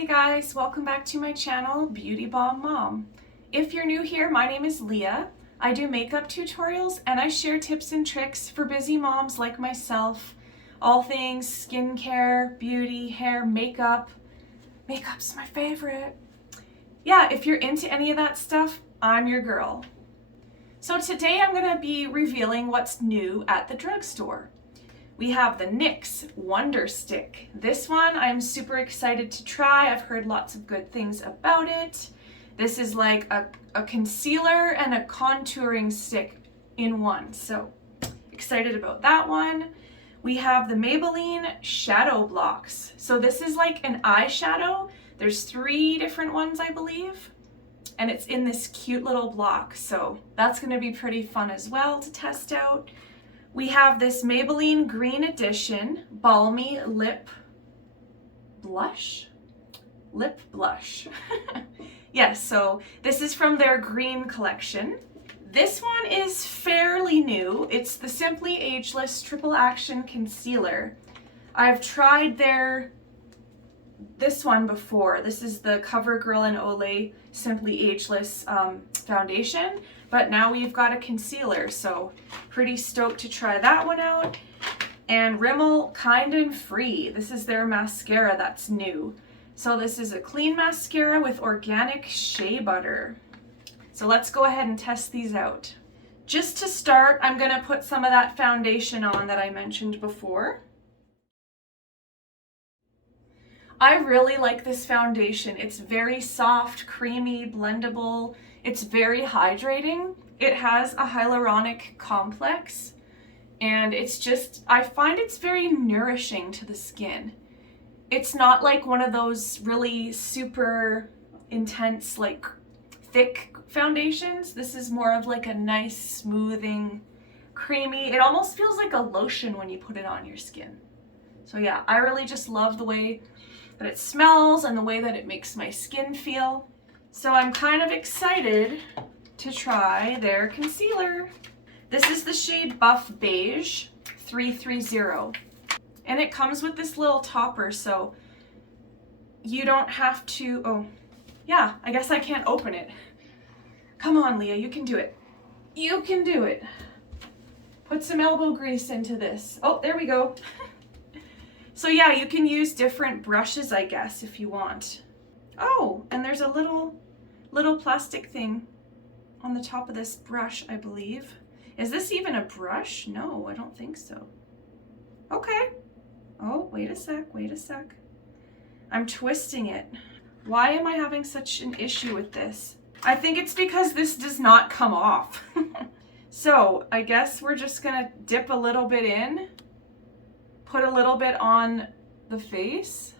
Hey guys, welcome back to my channel, Beauty Bomb Mom. If you're new here, my name is Leah. I do makeup tutorials and I share tips and tricks for busy moms like myself. All things skincare, beauty, hair, makeup. Makeup's my favorite. Yeah, if you're into any of that stuff, I'm your girl. So today I'm going to be revealing what's new at the drugstore. We have the NYX Wonder Stick. This one I'm super excited to try. I've heard lots of good things about it. This is like a concealer and a contouring stick in one, so excited about that one. We have the Maybelline Shadow Blocks. So this is like an eyeshadow. There's 3 different ones, I believe, and it's in this cute little block, so that's going to be pretty fun as well to test out. We have this Maybelline Green Edition Balmy Lip Blush. Yes, so this is from their green collection. This one is fairly new. It's the Simply Ageless Triple Action Concealer. I've tried this one before. This is the Covergirl and Olay Simply Ageless foundation, but now we've got a concealer, so pretty stoked to try that one out. And Rimmel Kind and Free. This is their mascara that's new. So this is a clean mascara with organic shea butter. So let's go ahead and test these out. Just to start, I'm gonna put some of that foundation on that I mentioned before. I really like this foundation. It's very soft, creamy, blendable. It's very hydrating. It has a hyaluronic complex, and it's just, I find it's very nourishing to the skin. It's not like one of those really super intense, like thick foundations. This is more of like a nice, smoothing, creamy. It almost feels like a lotion when you put it on your skin. So yeah, I really just love the way that it smells and the way that it makes my skin feel. So I'm kind of excited to try their concealer. This is the shade Buff Beige 330. And it comes with this little topper, so you don't have to, oh yeah, I guess I can't open it. Come on, Leah, you can do it. You can do it. Put some elbow grease into this. Oh, there we go. So yeah, you can use different brushes, I guess, if you want. Oh, and there's a little plastic thing on the top of this brush, I believe. Is this even a brush? No, I don't think so. Okay. Oh, wait a sec. I'm twisting it. Why am I having such an issue with this? I think it's because this does not come off. So I guess we're just gonna dip a little bit in. Put a little bit on the face.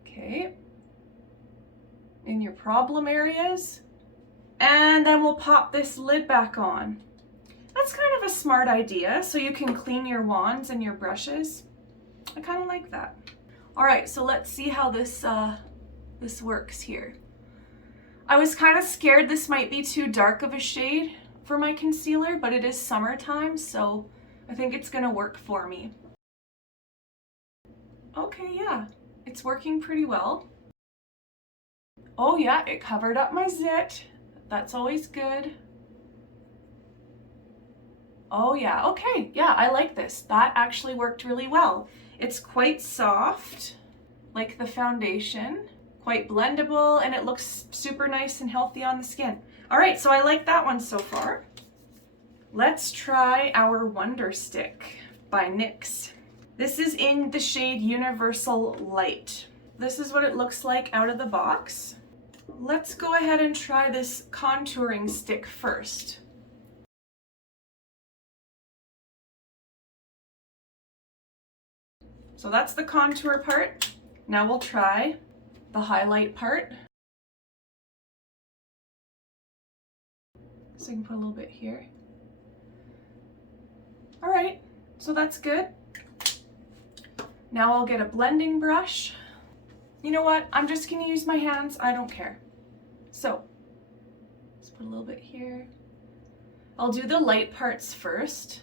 Okay. In your problem areas. And then we'll pop this lid back on. That's kind of a smart idea, so you can clean your wands and your brushes. I kind of like that. All right, so let's see how this works here. I was kind of scared this might be too dark of a shade for my concealer, but it is summertime, so I think it's gonna work for me. Okay, yeah, it's working pretty well. Oh yeah, it covered up my zit. That's always good. Oh yeah, okay, yeah, I like this. That actually worked really well. It's quite soft, like the foundation, quite blendable, and it looks super nice and healthy on the skin. All right, so I like that one so far. Let's try our Wonder Stick by NYX. This is in the shade Universal Light. This is what it looks like out of the box. Let's go ahead and try this contouring stick first. So that's the contour part. Now we'll try the highlight part. So I can put a little bit here. All right, so that's good. Now I'll get a blending brush. You know what? I'm just gonna use my hands. I don't care. So let's put a little bit here. I'll do the light parts first.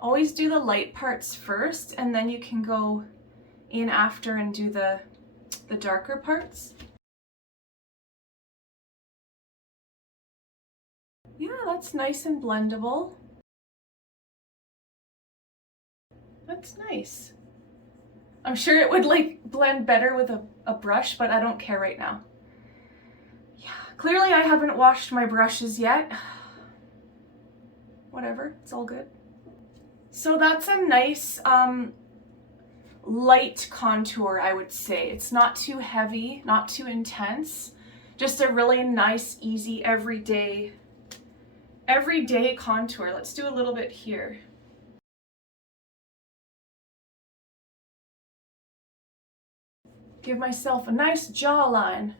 Always do the light parts first, and then you can go in after and do the darker parts. Yeah, that's nice and blendable. That's nice. I'm sure it would like blend better with a brush, but I don't care right now. Yeah, clearly I haven't washed my brushes yet. Whatever, it's all good. So that's a nice light contour, I would say. It's not too heavy, not too intense. Just a really nice, easy, everyday contour. Let's do a little bit here. Give myself a nice jawline.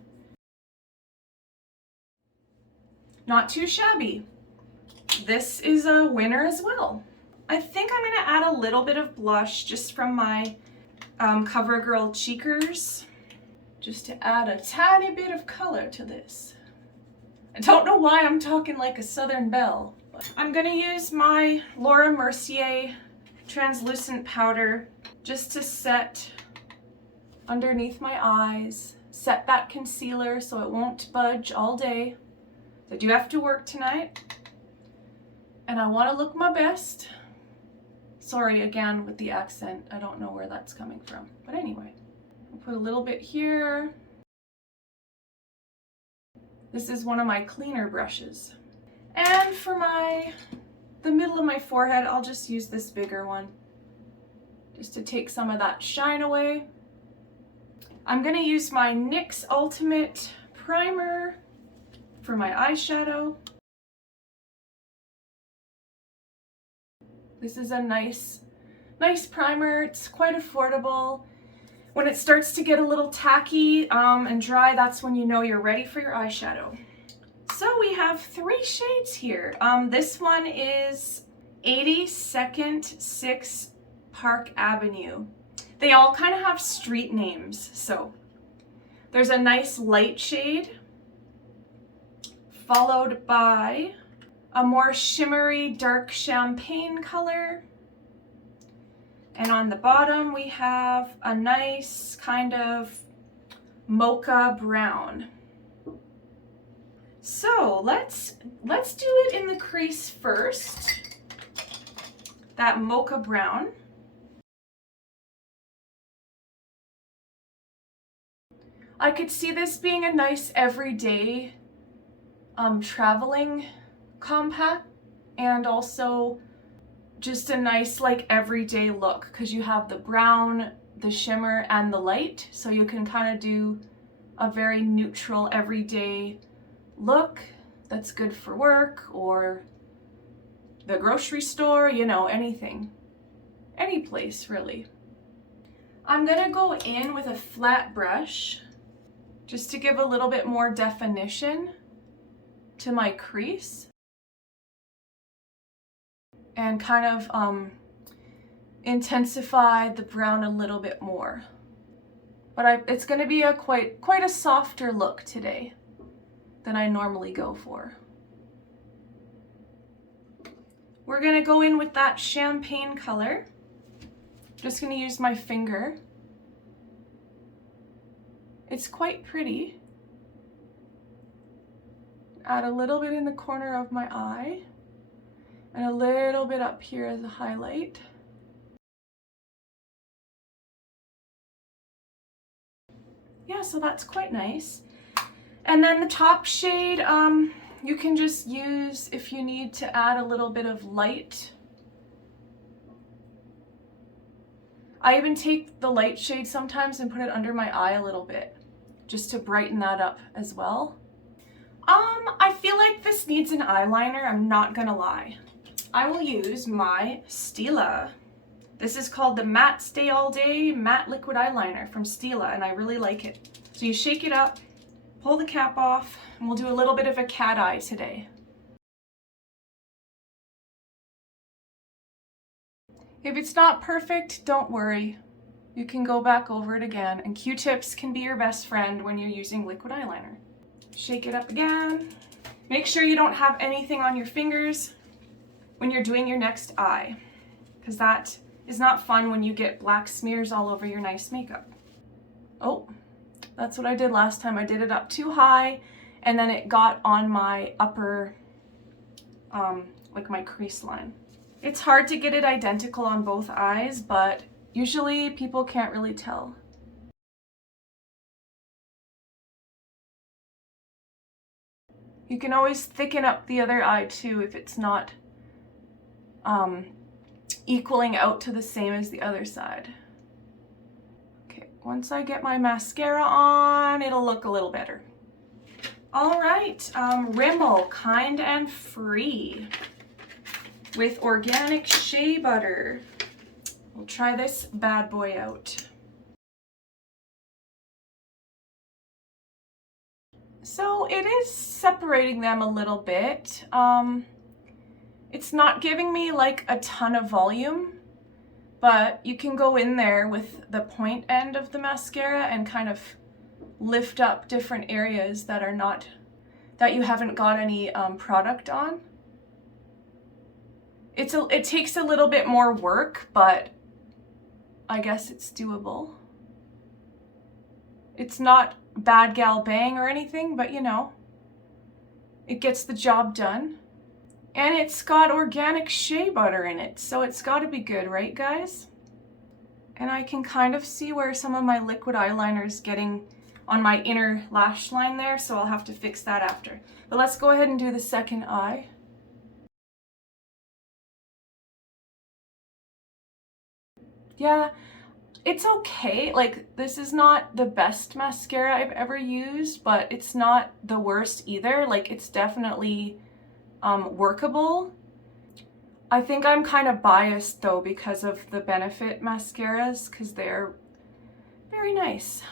Not too shabby. This is a winner as well. I think I'm gonna add a little bit of blush just from my Covergirl cheekers, just to add a tiny bit of color to this. I don't know why I'm talking like a Southern belle. But I'm gonna use my Laura Mercier translucent powder just to set underneath my eyes, set that concealer so it won't budge all day. I do have to work tonight, and I want to look my best. Sorry again with the accent, I don't know where that's coming from, but anyway, I'll put a little bit here. This is one of my cleaner brushes. And for the middle of my forehead, I'll just use this bigger one just to take some of that shine away. I'm gonna use my NYX Ultimate Primer for my eyeshadow. This is a nice primer. It's quite affordable. When it starts to get a little tacky and dry, that's when you know you're ready for your eyeshadow. So we have 3 shades here. This one is 82nd 6 Park Avenue. They all kind of have street names. So there's a nice light shade, followed by a more shimmery dark champagne color. And on the bottom we have a nice kind of mocha brown. So let's do it in the crease first. That mocha brown. I could see this being a nice everyday traveling compact, and also just a nice like everyday look because you have the brown, the shimmer, and the light, so you can kind of do a very neutral everyday look that's good for work or the grocery store, you know, anything, any place really. I'm gonna go in with a flat brush just to give a little bit more definition to my crease and kind of intensify the brown a little bit more. But it's going to be a quite a softer look today than I normally go for. We're going to go in with that champagne color. Just going to use my finger. It's quite pretty. Add a little bit in the corner of my eye and a little bit up here as a highlight. Yeah, so that's quite nice. And then the top shade, you can just use if you need to add a little bit of light. I even take the light shade sometimes and put it under my eye a little bit, just to brighten that up as well. I feel like this needs an eyeliner, I'm not gonna lie. I will use my Stila. This is called the Matte Stay All Day Matte Liquid Eyeliner from Stila, and I really like it. So you shake it up, pull the cap off, and we'll do a little bit of a cat eye today. If it's not perfect, don't worry. You can go back over it again, and Q-tips can be your best friend when you're using liquid eyeliner. Shake it up again. Make sure you don't have anything on your fingers when you're doing your next eye. because that is not fun when you get black smears all over your nice makeup. Oh, that's what I did last time. I did it up too high, and then it got on my upper, like my crease line. It's hard to get it identical on both eyes, but usually people can't really tell. You can always thicken up the other eye too if it's not equaling out to the same as the other side. Okay, once I get my mascara on, it'll look a little better. All right, Rimmel Kind and Free with organic shea butter. We'll try this bad boy out. So it is separating them a little bit. It's not giving me like a ton of volume, but you can go in there with the point end of the mascara and kind of lift up different areas that are not, that you haven't got any product on. It takes a little bit more work, but I guess it's doable. It's not bad gal bang or anything, but you know, it gets the job done. And it's got organic shea butter in it, so it's got to be good, right guys? And I can kind of see where some of my liquid eyeliner is getting on my inner lash line there, so I'll have to fix that after. But let's go ahead and do the second eye. Yeah, it's okay. Like, this is not the best mascara I've ever used, but it's not the worst either. Like, it's definitely workable. I think I'm kind of biased though because of the Benefit mascaras, because they're very nice.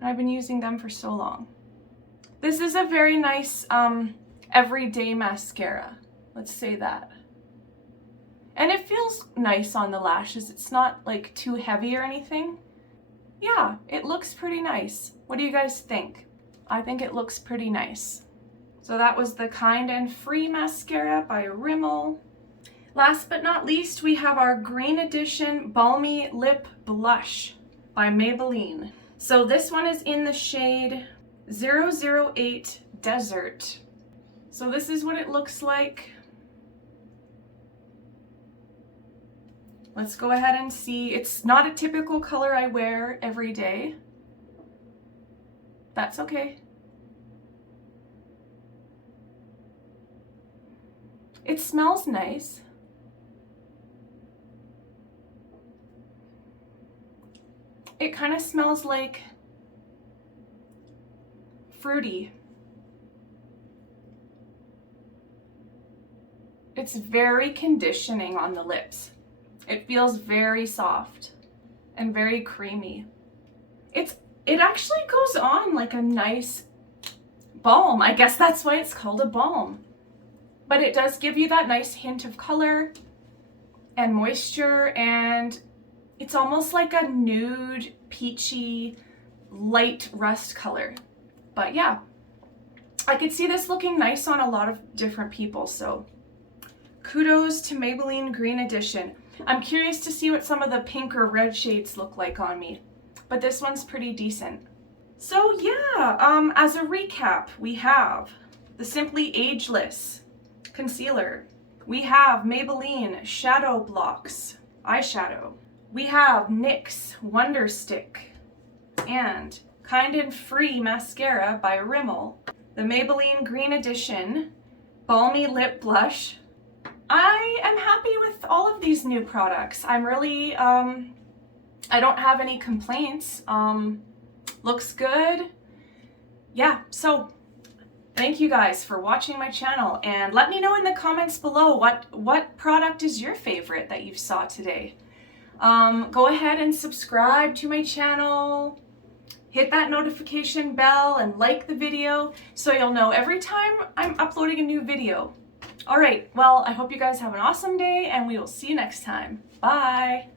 And I've been using them for so long. This is a very nice everyday mascara. Let's say that. And it feels nice on the lashes. It's not like too heavy or anything. Yeah, it looks pretty nice. What do you guys think? I think it looks pretty nice. So that was the Kind and Free mascara by Rimmel. Last but not least, we have our Green Edition Balmy Lip Blush by Maybelline. So this one is in the shade 008 Desert. So this is what it looks like. Let's go ahead and see. It's not a typical color I wear every day. That's okay. It smells nice. It kind of smells like fruity. It's very conditioning on the lips. It feels very soft and very creamy. It actually goes on like a nice balm. I guess that's why it's called a balm. But it does give you that nice hint of color and moisture, and it's almost like a nude, peachy, light rust color. But yeah, I could see this looking nice on a lot of different people, so kudos to Maybelline Green Edition. I'm curious to see what some of the pink or red shades look like on me, but this one's pretty decent. So yeah, as a recap, we have the Simply Ageless concealer. We have Maybelline Shadow Blocks eyeshadow. We have NYX Wonder Stick and Kind and Free mascara by Rimmel. The Maybelline Green Edition Balmy Lip Blush. I am happy with all of these new products. I'm really, I don't have any complaints. Looks good. Yeah, so thank you guys for watching my channel, and let me know in the comments below what product is your favorite that you saw today. Go ahead and subscribe to my channel, hit that notification bell, and like the video so you'll know every time I'm uploading a new video. All right, well, I hope you guys have an awesome day, and we will see you next time. Bye.